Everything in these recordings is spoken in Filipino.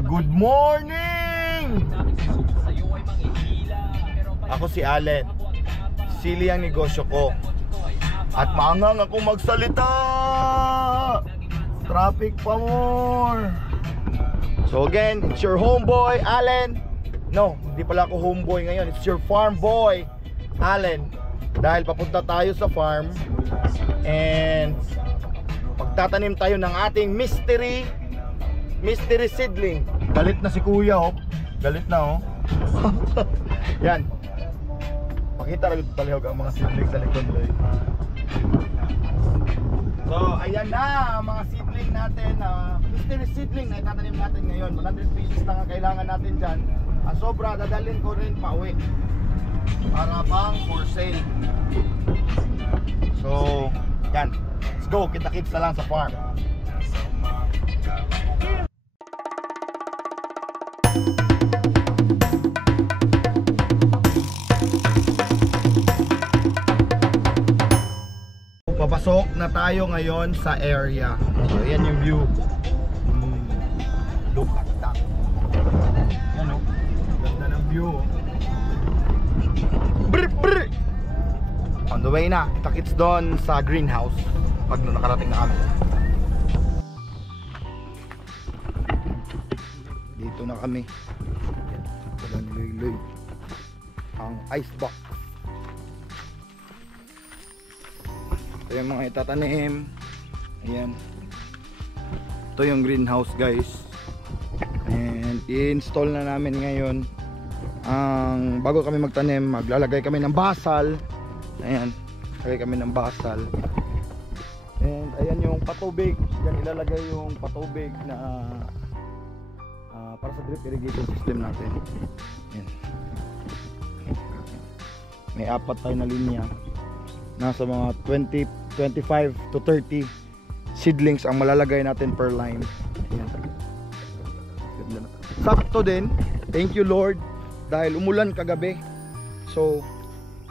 Good morning! Ako si Allen. Sili ang negosyo ko. At maangang ako magsalita. Traffic pa more. So again, it's your homeboy, Allen. No, hindi pala ako homeboy ngayon. It's your farm boy, Allen. Dahil papunta tayo sa farm. And pagtatanim tayo ng ating mystery seedling. Galit na si kuya, oh. Galit na, oh. Yan. Pakita rin talihog ang mga seedling sa likod. So, ayan na ang mga seedling natin. Mystery seedling na itatanim natin ngayon. 100 pieces na nga kailangan natin dyan. Ang sobra, dadalhin ko rin pa uwi para pang for sale. So, yan. Let's go. Kita-kits na lang sa farm. Papasok na tayo ngayon sa area. So, yan yung view. Look at that. Yan, oh. Ganda ng view, oh. Brr, brr. On the way na. Kita-kits doon sa greenhouse pag nakarating na kami. Dito na kami. Wala niloy-loy ang ice box. Ito yung mga itatanim. Ayan. Ito yung greenhouse, guys. And i-install na namin ngayon. Bago kami magtanim, maglalagay kami ng basal. Ayan. Lagay kami ng basal. And ayan yung patubig. Diyan ilalagay yung patubig na para sa drip irrigation system natin. Ayan. May apat tayo na linya. Nasa mga 25 to 30 seedlings ang malalagay natin per line. Ayan. Sakto din. Thank you, Lord, dahil umulan kagabi. So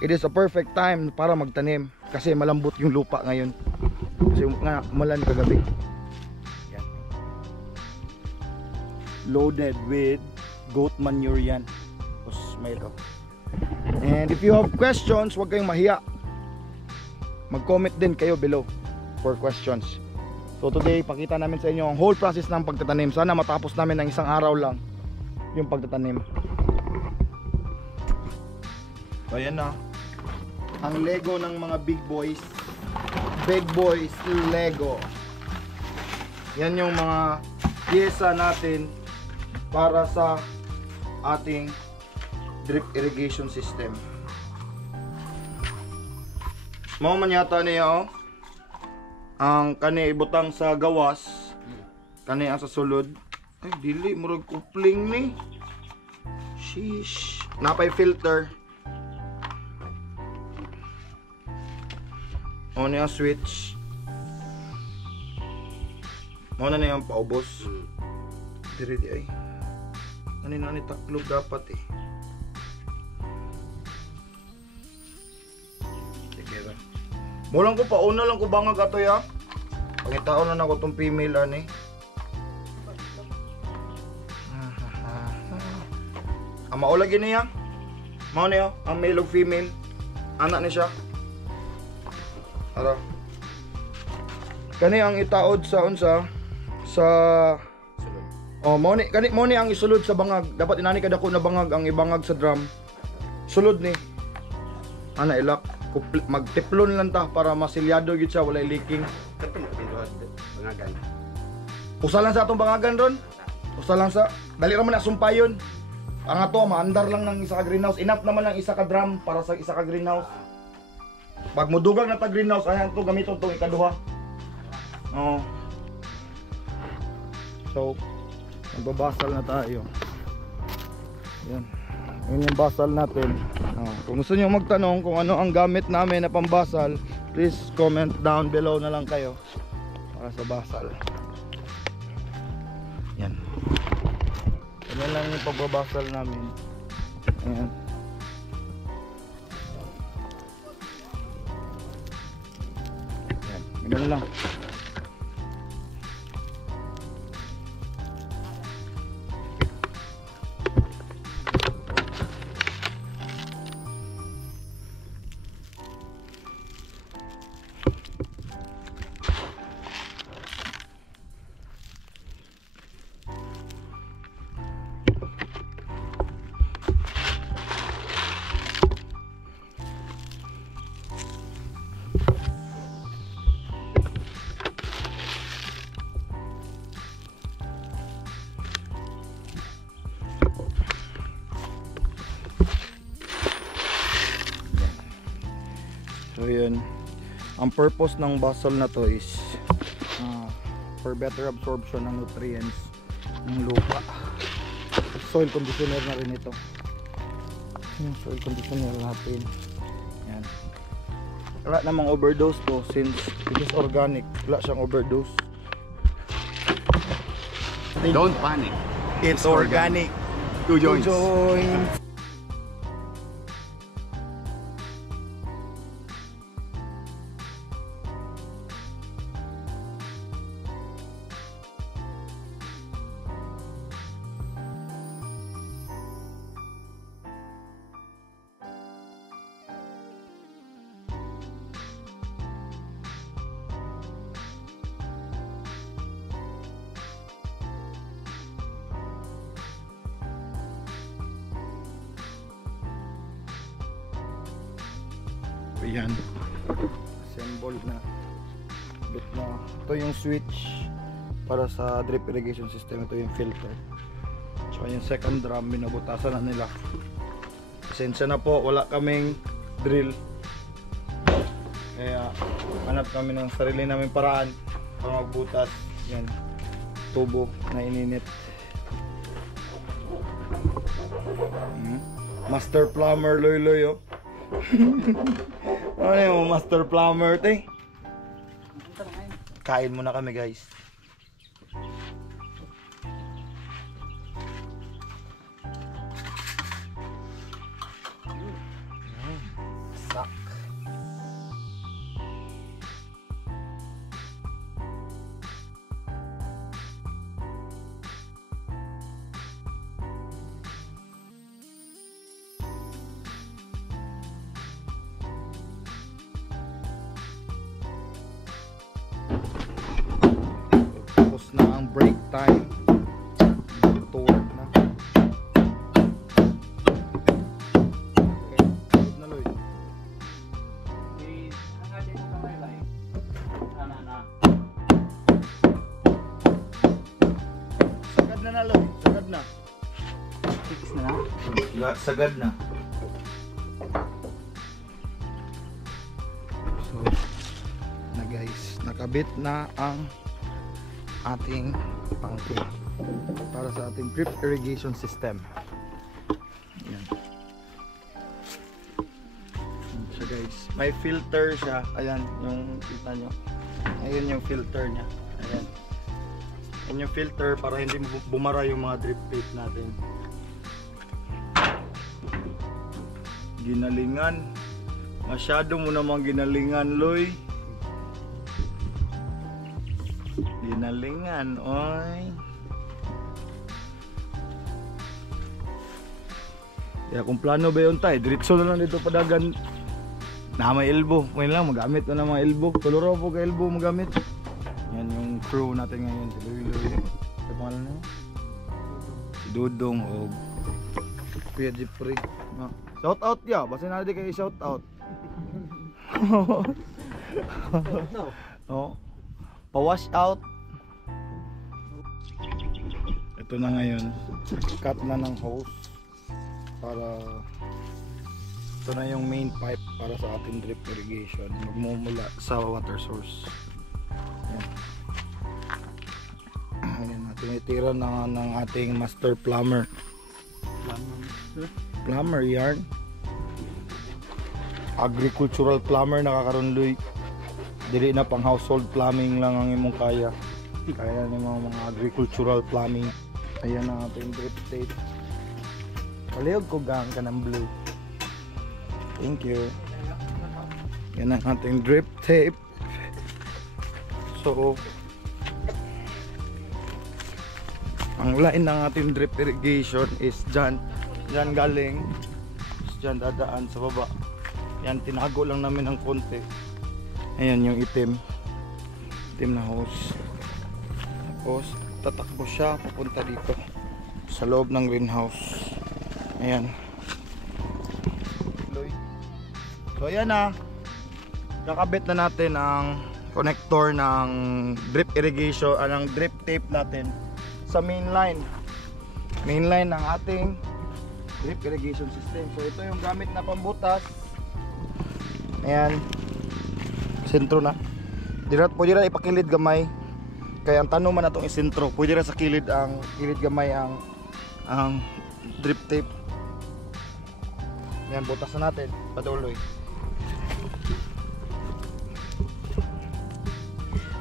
it is a perfect time para magtanim kasi malambot yung lupa ngayon. Kasi umulan kagabi. Ayan. Loaded with goat manure yan. Tapos may ito. And if you have questions, huwag kayong mahiya. Mag-comment din kayo below for questions. So today, pakita namin sa inyo ang whole process ng pagtatanim. Sana matapos namin ng isang araw lang yung pagtatanim. So ayan na. Ang Lego ng mga big boys. Big boys Lego. Yan yung mga pyesa natin para sa ating drip irrigation system. Mao man yata niya, oh. Ang kani ibutang sa gawas, kani ang sa sulod. Ay dili murag kupling ni. Sheesh. Napay filter. O niya switch. Mao na niya ang paubos. Diri di ay. Kanina ni taklog dapat eh. Mulang ko pauna lang ko bangag ato ya. Pangitaon na ako tong female ani. Ang maulagi niya. Mao niya ang male ug female. Anak ni siya. Ara. Kani ang itaod sa unsa sa oh mo ni kani mo ni ang isulod sa bangag. Dapat inani kadako na bangag ang ibangag sa drum. Sulod ni. Ana ilak. Magtiplon lang ta para masilyado gid siya, walay leaking. Bangagan. Usa lang sa atong bangagan ron. Usa lang sa dali ra man na sumpayon. Ang ato maandar lang ng isa ka greenhouse. Enough naman ang isa ka drum para sa isa ka greenhouse. Pag mudugang na ta greenhouse, ayan to gamiton tong ikaduha. Oh. So, magbabasal na tayo. Yan. Yun yung basal natin. Kung gusto nyo magtanong kung ano ang gamit namin na pambasal, please comment down below na lang kayo para sa basal. Yan. Yan lang yung pagbabasal namin. Ayan. Yan. Ganun lang. yun. Ang purpose ng basal na to is for better absorption ng nutrients ng lupa. Soil conditioner na rin ito. Yung soil conditioner natin. Yan. Wala namang overdose to since it is organic. Wala siyang overdose. Don't panic. It's organic. Two joints. Ayan, assembled na bit na. Ito yung switch para sa drip irrigation system. Ito yung filter. So yung second drum binabutasan na nila. Pasensya na po, wala kaming drill, kaya hanap kami ng sarili naming paraan para magbutas. Yan, tubo na ininit. Master plumber Loy Loy, oh. Ano yung master plumber, te? Kain muna kami, guys. Sak. Na ang break time, tour na. Okay, na Loy. Sagad na Loy, sagad na. Fix na na. Sagad na. So, na guys, nakabit na ang ating pangke para sa ating drip irrigation system. Yan. Yan siya, guys. May filter siya. Ayan yung kita nyo. Ayun yung filter niya. Ayan. Yan yung filter para hindi bumara yung mga drip tape natin. Ginalingan. Masyado mo namang ginalingan, Loy. Ginalingan, oy. Kaya kung plano ba yun tayo, diretso na lang dito padagan na may elbow. Ngayon lang, magamit na ng mga elbow. Tuluro po ka elbow magamit. Yan yung crew natin ngayon. Si Luy. Sa pangalan na yun? Si Dudong o Kuya Jeffrey. Shout out ya, basta natin kayo shout out. Oh. Pa-wash out. Ito na ngayon, cut na ng hose para ito na yung main pipe para sa ating drip irrigation, magmumula sa water source. Ayan, tinitira na ng ating master plumber. Plumber yarn, agricultural plumber nakakaroon, Loy. Dili na pang household plumbing lang ang imong kaya. Kaya ni mga agricultural plumbing. Ayan ang ating drip tape. Palihog ko gang ka ng blue. Thank you. Yan ang ating drip tape. So, ang line ng ating drip irrigation is dyan galing, dyan dadaan sa baba. Yan, tinago lang namin ng konti. Ayan yung itim na hose. Tapos tatakbo siya papunta dito sa loob ng greenhouse. Ayan. So ayan na, kakabit na natin ang connector ng drip irrigation, ng drip tape natin sa main line ng ating drip irrigation system. So ito yung gamit na pambutas. Ayan, Sentro na. Pwede ra ipakilid gamay. Kaya ang tanong man natong isentro, pwede ra sa kilid gamay ang drip tape. Yan, butas na natin. Patuloy.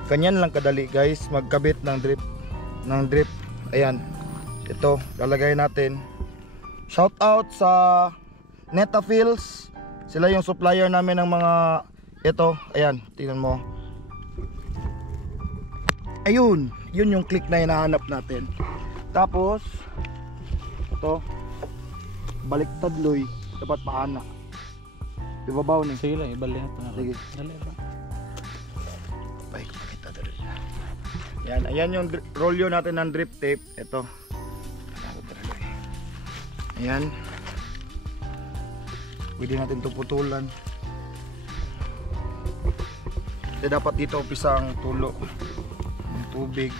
Ganyan lang kadali guys, magkabit ng drip. Ayan. Ito, lalagay natin. Shout out sa Netafills. Sila yung supplier namin ng mga ito. Ayan, tingnan mo. Ayun, yun yung click na hinahanap natin. Tapos ito, baliktad loy, dapat paana. Ibabaw ni. Sige lang, ibalihat na. Sige. Dali ba? Baik, pakita dali. Yan, ayan yung rolyo natin ng drip tape. Ito. Ayan. Pwede natin ito putulan. Kasi dapat dito umpisa ang tulo ng tubig.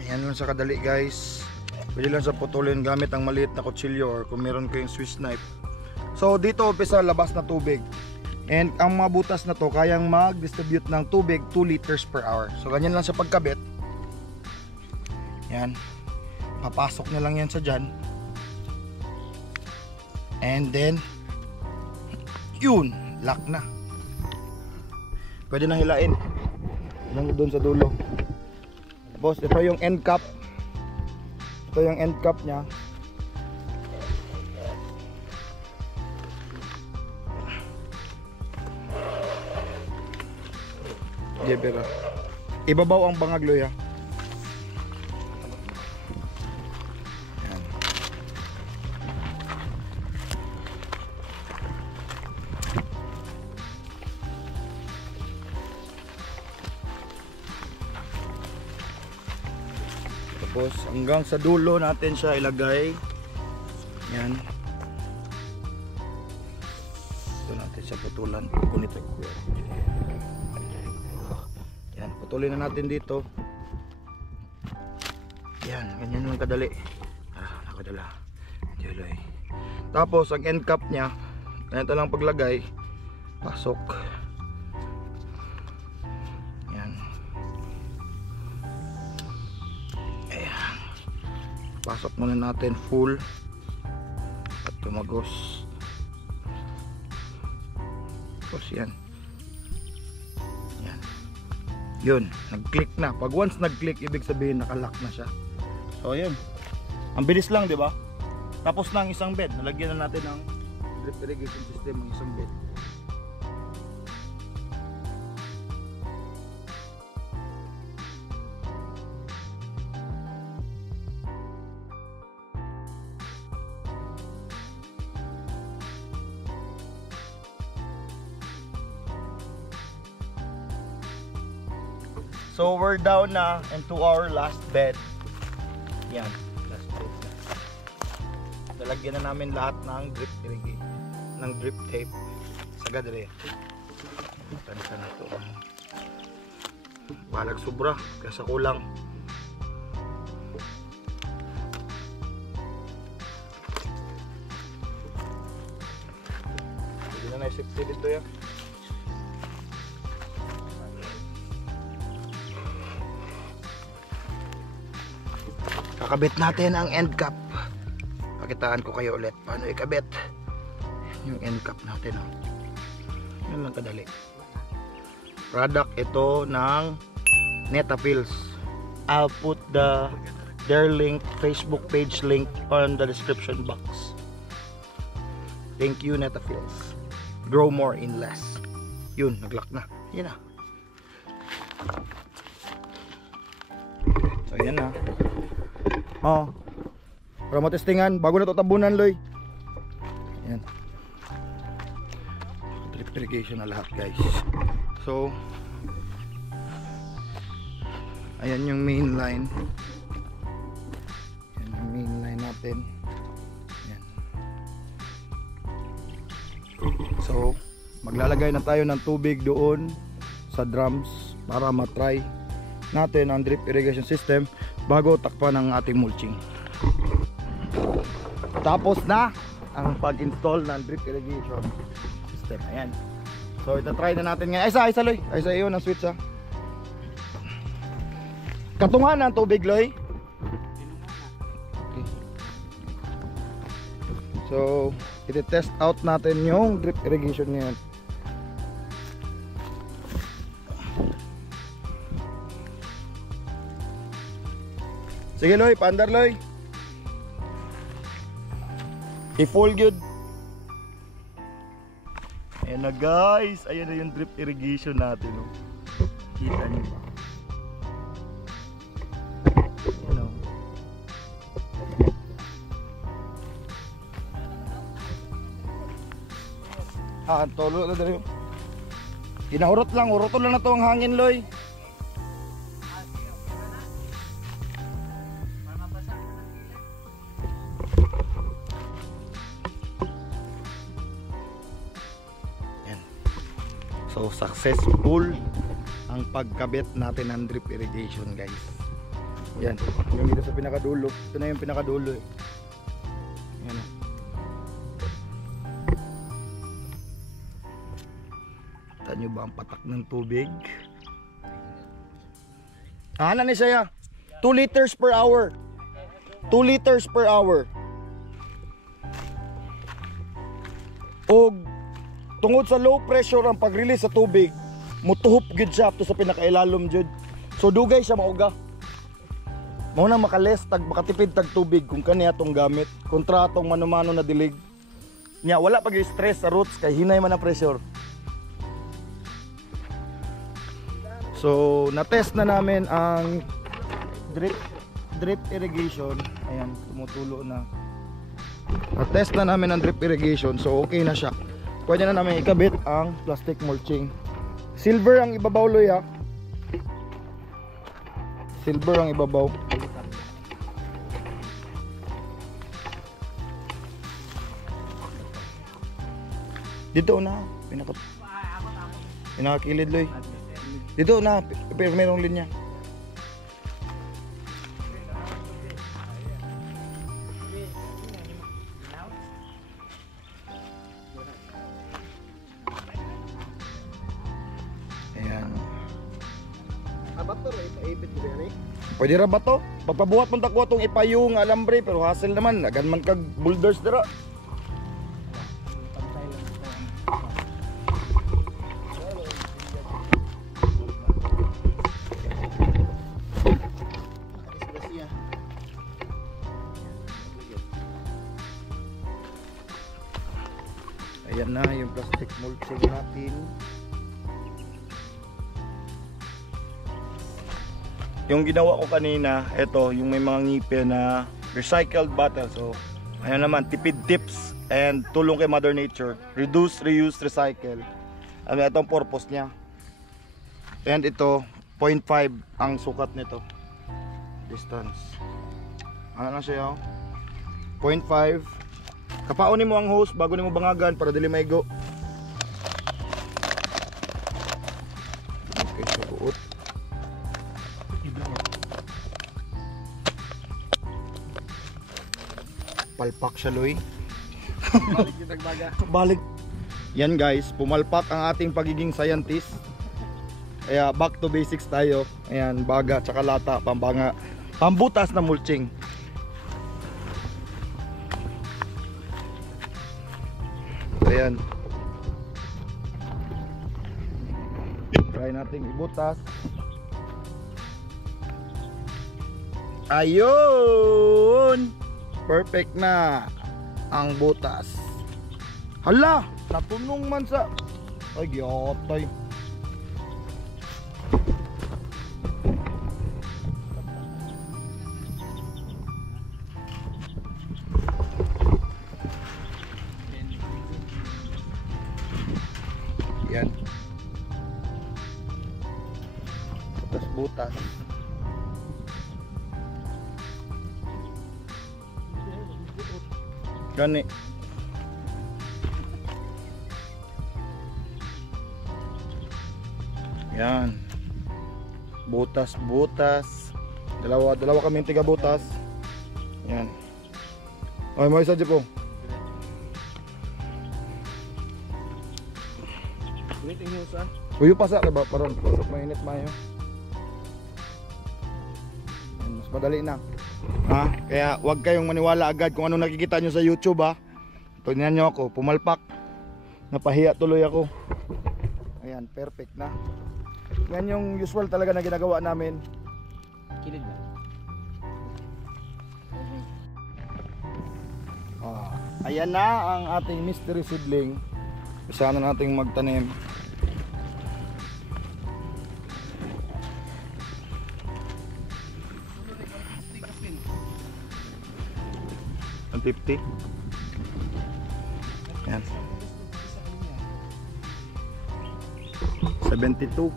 Ayan lang sa kadali guys. Pwede lang sa putulin gamit ang maliit na kutsilyo or kung meron kayong Swiss knife. So dito umpisa labas na tubig. And ang mga butas na to kayang mag-distribute ng tubig 2 liters per hour. So ganyan lang sa pagkabit. Yan. Papasok na lang yan sa dyan. And then yun, lock na. Pwede na hilain. Lang doon sa dulo. Tapos ito yung end cap. Ito yung end cap nya. Pero ibabaw ang bangag loya. Yan. Tapos hanggang sa dulo natin siya ilagay. Yan. Ito natin siya putulan. Kunito. Yan, putulin na natin dito. Yan, ganyan lang kadali. Nakadala. Diyoy. Tapos ang end cap nya, ganito lang paglagay. Pasok. Yan. Ayan. Pasok muna natin full. At tumagos. Tapos yan. Yun, nag-click na. Pag once nag-click, ibig sabihin nakalock na siya. So ayun. Ang bilis lang, 'di ba? Tapos na ang isang bed. Nalagyan na natin ng drip irrigation system ang isang bed. So we're down na into our last bed. Yan, last bed na. Lalagyan na namin lahat ng drip irrigation, ng drip tape. Sagad rin. Tansa na ito. Balag sobra, kasi kulang. Hindi na naisipti dito yan. Kakabit natin ang end cap. Pakitaan ko kayo ulit paano ikabit yung end cap natin. Yan lang kadali. Product ito ng Netafills. I'll put their link, Facebook page link on the description box. Thank you Netafills. Grow more in less. Yun, naglock na. Yan na. So yan na. Oh. Para matestingan bago na to tabunan loy. Yan. Drip irrigation na lahat guys. So ayan yung main line. Yan yung main line natin. Yan. So maglalagay na tayo ng tubig doon sa drums para matry natin ang drip irrigation system bago takpan ng ating mulching. Tapos na ang pag-install ng drip irrigation system. Ayan. So ita-try na natin ngayon. Ay isa Loy. Ay isa yun ang switch ha. Katungan ng tubig Loy. Okay. So iti-test out natin yung drip irrigation ngayon. Sige Loy, paandar Loy. I-full good. Ayan na guys, ayan na yung drip irrigation natin. Oh. Kita niyo ba? Ayan o. Tolo na dali. Kinahurot lang, uroton lang na to ang hangin Loy. So successful ang pagkabit natin ng drip irrigation guys. Yan, yung dito sa pinakadulo. Ito na yung pinakadulo eh. Yan. Kita nyo ba ang patak ng tubig? Ano ni siya? 2 liters per hour. 2 liters per hour. Og tungod sa low pressure ang pag-release sa tubig, mutuhop gud siya to sa pinakailalom jud. So dugay siya mauga. Mao na makales tag makatipid tag tubig kung kani atong gamit kontra atong mano-mano na dilig. Nya wala pag stress sa roots kay hinay man ang pressure. So na-test na namin ang drip irrigation. Ayan, tumutulo na. Na-test na namin ang drip irrigation, so okay na siya. Pwede na namin ikabit ang plastic mulching. Silver ang ibabaw Loy ha. Silver ang ibabaw. Dito na, pinakakilid Loy. Dito na, pero merong linya. Ayan. Pwede ra ba to? Pagpabuhat man takwa tong ipayong alambre pero hassle naman, agan man kag boulders dira. Ayan na yung plastic mulching natin. Yung ginawa ko kanina, ito yung may mga ngipin na recycled bottle. So ayan naman, tipid tips and tulong kay Mother Nature. Reduce, reuse, recycle. Ano itong purpose niya. And ito 0.5 ang sukat nito. Distance. Ano na siya? 0.5. Kapaonin mo ang hose bago nimo bangagan para dili maigo. Okay, suot. Palpak siya Loy. Balik yung nagbaga. Balik. Yan guys, pumalpak ang ating pagiging scientist. Kaya back to basics tayo. Ayan, baga tsaka lata, pambanga, pambutas na mulching. Ayan. Try natin ibutas. Ayun! Perfect na ang butas. Hala! Natunong man sa... Ay, giyotay. Yan. Butas-butas. Gani. Yan. Butas-butas. Dalawa kami tiga butas. Yan. Ay, mo isa po. Inusa. Uyo pasa ba paron pasok mainit mayo. Mas madali na. Ha? Kaya wag kayong maniwala agad kung ano nakikita nyo sa YouTube ha. Tingnan nyo ako, pumalpak. Napahiya tuloy ako. Ayan, perfect na. Yan yung usual talaga na ginagawa namin. Kilid na. Ayan na ang ating mystery seedling. Isa na nating magtanim. Ang 50. Ayan. 72.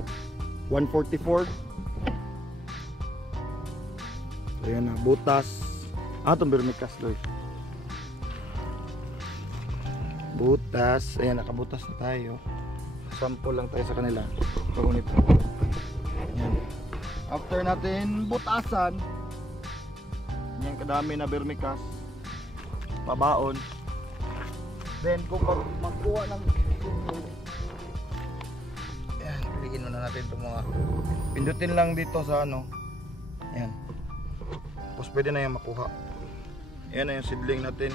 144. Ayan na, butas. Itong vermicast doy. Butas. Ayan, nakabutas na tayo. Sample lang tayo sa kanila. Pagunit. Ayan. After natin butasan, yan kadami na vermicast, pabaon. Then kung pag magkuha ng ayan, piliin muna natin itong mga pindutin lang dito sa ano. Ayan. Tapos pwede na yan makuha. Ayan na yung seedling natin.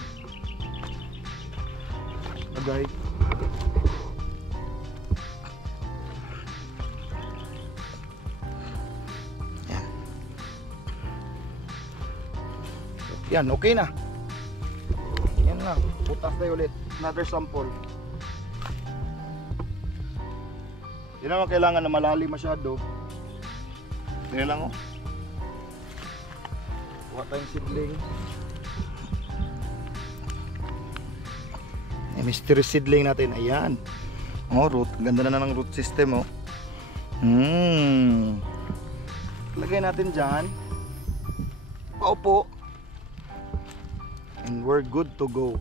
Lagay. Ayan. Yan, okay na. Yan lang, putas tayo ulit. Another sample. Hindi naman kailangan na malalim masyado. Hindi lang oh. Kuha tayong seedling. Mystery seedling natin, ayan. Oh, root, ganda na ng root system oh. Lagay natin dyan. Paupo. And we're good to go.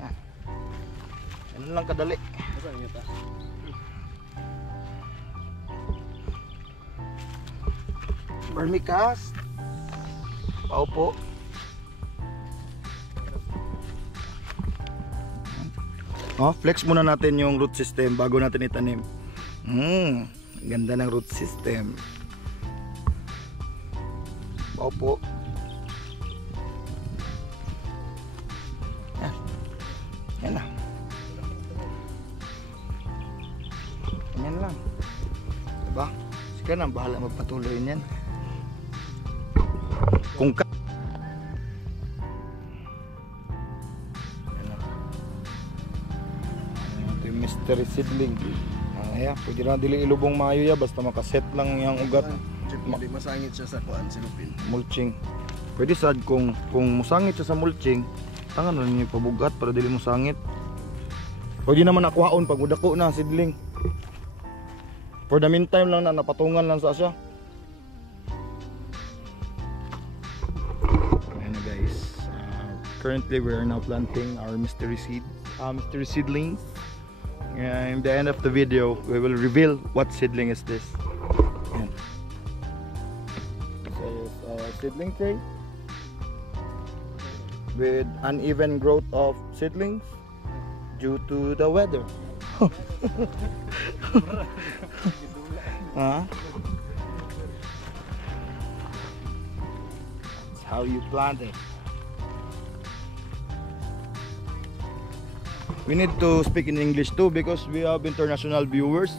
Yan. Yan lang kadali. Saan niyo ta? Vermicast. Paupo. Oh, flex muna natin yung root system bago natin itanim. Ganda ng root system. Paupo. Yan. Yan na. Yan lang. Diba? Sige na, bahala magpatuloy niyan. Kung ka mystery seedling. Ayan, pwede na dili ilubong maayo ya basta makaset lang yung ugat. Hindi masangit siya sa kuan silupin. Mulching. Pwede sad kung musangit siya sa mulching, tangan na niyo pabugat para dili musangit. Pwede naman nakuhaon pag udako na seedling. For the meantime lang na napatungan lang sa siya. Ayan na guys. Currently we are now planting our mystery seedlings. In the end of the video, we will reveal what seedling is this. Ayan. So it's a seedling tray with uneven growth of seedlings due to the weather. That's how you plant it. We need to speak in English too because we have international viewers.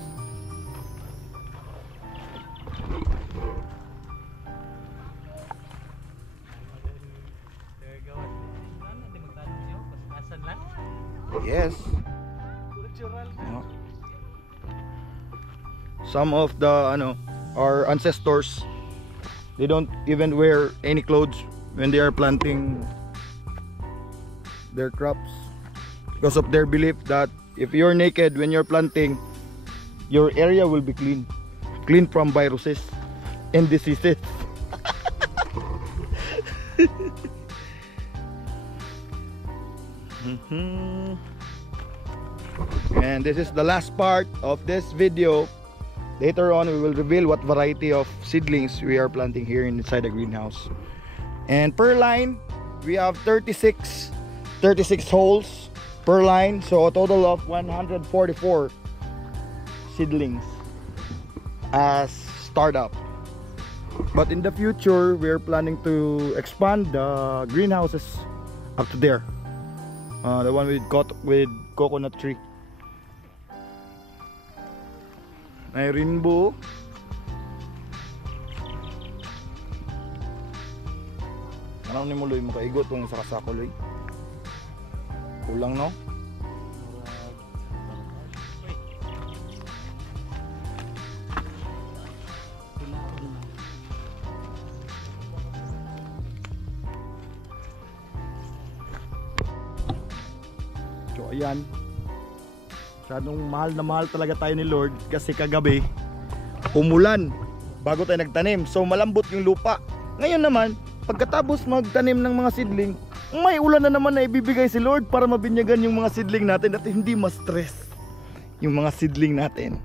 Yes. No. Some of the our ancestors, they don't even wear any clothes when they are planting their crops. Because of their belief that if you're naked when you're planting, your area will be clean from viruses and diseases. And this is the last part of this video. Later on we will reveal what variety of seedlings we are planting here inside the greenhouse. And per line we have 36 holes per line, so a total of 144 seedlings as startup. But in the future, we're planning to expand the greenhouses up to there. The one with coconut tree. May rainbow. Ano ni mo loy makaigot kung sa kasakuloy? Kulang no? So ayan, masyadong mahal na mahal talaga tayo ni Lord kasi kagabi umulan bago tayo nagtanim, so malambot yung lupa. Ngayon naman, pagkatapos magtanim ng mga seedling, may ulan na naman na ibibigay si Lord para mabinyagan yung mga seedling natin at hindi ma-stress yung mga seedling natin.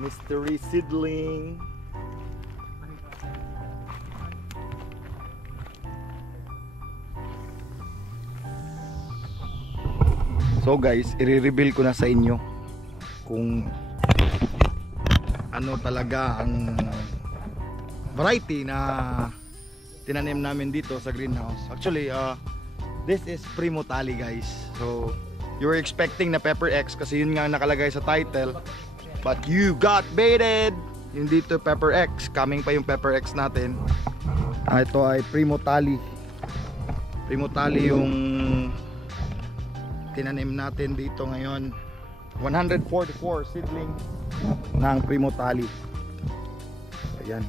Mystery seedling. So guys, i-reveal ko na sa inyo kung ano talaga ang variety na tinanim namin dito sa greenhouse. Actually, this is Primo Tali guys. So, you were expecting na Pepper X kasi yun nga nakalagay sa title. But you got baited! Yung dito Pepper X, coming pa yung Pepper X natin. Ito ay Primo Tali. Primo Tali yung tinanim natin dito ngayon. 144 seedling ng Primo Tali. Ayan.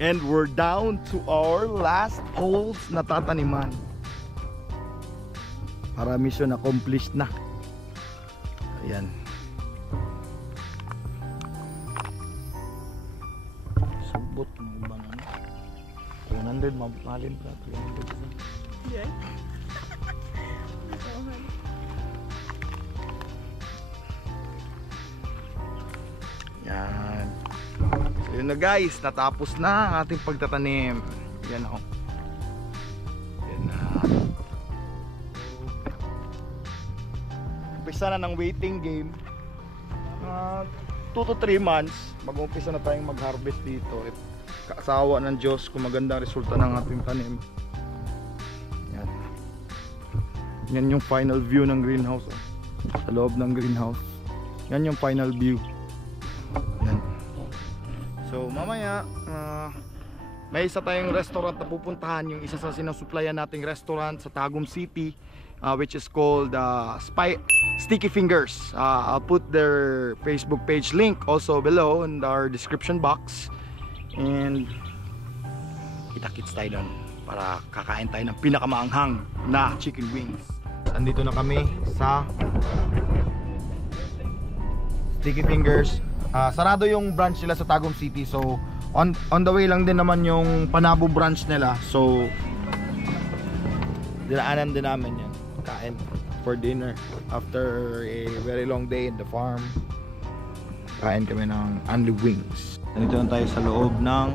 And we're down to our last holes na tataniman. Para mission accomplished na. Ayan. Subot ng ibang ano. 300 mahalin pa. 300. Yeah. Yan. So yun na guys, natapos na ang ating pagtatanim. Yan o. Yan na. Umpisa na ng waiting game. 2 to 3 months mag-umpisa na tayong mag-harvest dito. Kaasawa ng Diyos kung magandang resulta ng ating tanim. Yan. Yan yung final view ng greenhouse. Sa loob ng greenhouse. Yan yung final view. Yan. So mamaya may isa tayong restaurant na pupuntahan, yung isa sa sinusuplayan nating restaurant sa Tagum City, which is called Sticky Fingers. I'll put their Facebook page link also below in our description box, and kita-kits tayo doon para kakain tayo ng pinakamaanghang na chicken wings. Andito na kami sa Sticky Fingers. Sarado yung branch nila sa Tagum City, so on the way lang din naman yung Panabo branch nila, so dinaanan din namin yan, kain for dinner after a very long day in the farm. Kain kami ng Andy Wings. Nandito na tayo sa loob ng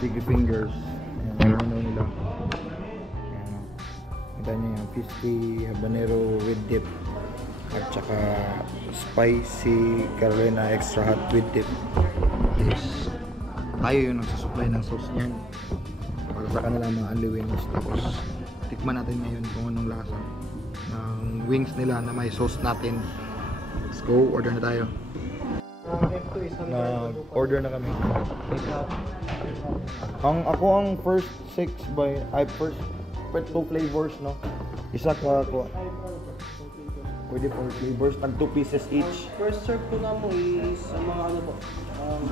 Sticky Fingers. Ayan, ano nila. Ayan, kita nyo yung fisty habanero with dip at saka spicy Carolina extra hot with dip. Yes. Tayo yung nagsasupply ng sauce niyan para sa kanila mga Andy Wings. Tapos tikman natin ngayon kung anong lasa ng wings nila na may sauce natin. Let's go, order na tayo. Order na kami. Ang first 2 flavors, no? Isa ka ako. Pwede 4 flavors, tag 2 pieces each. First serve ko na mo is mga ano po,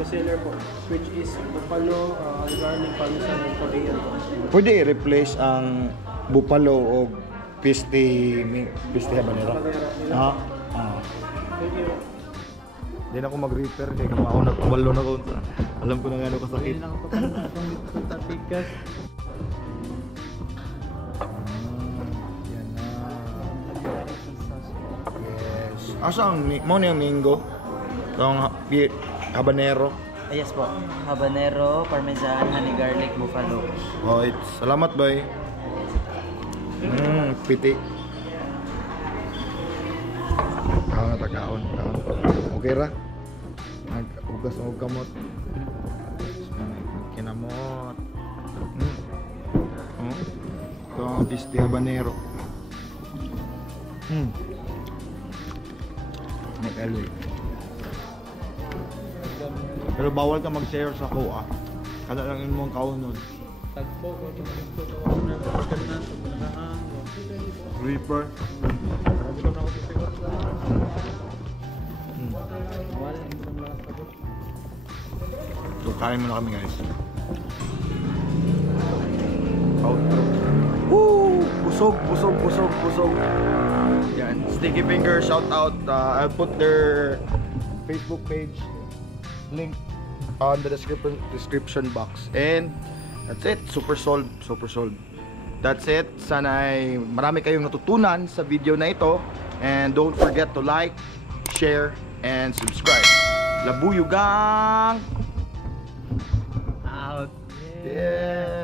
bestseller po, which is buffalo, garlic, parmesan, and Korean po. Pwede i-replace ang buffalo o pisti habanero. Thank you. Hindi na ako mag-repair kaya kamao na tumalo na ko. Alam ko na nga ano kasakit. Hindi lang ako kung tapikas. Yan na. Yes. Asa ang mo na yung mango? Itong habanero. Yes po. Habanero, parmesan, honey garlic, buffalo. Oh, salamat bay. Piti. Kaon na tagaon. Okay ra? Nag-ugas og kamot. Kinamot. Ito ang pisti habanero. Nag-aloy. Pero bawal ka mag-share sa kuha. Kada lang imong kaunon. Tagpo ko dito ko na pagkanan sa pinakahan. Reaper. Grabe ko na ako dito. Wala ang mga sabot. So, kain muna kami guys. Outro. Woo! Busog. Yan. Sticky Finger, shout out. I'll put their Facebook page link on the description box. And that's it. Super solved. That's it. Sana ay marami kayong natutunan sa video na ito. And don't forget to like, share, and subscribe. Labuyo gang! Out. Yeah!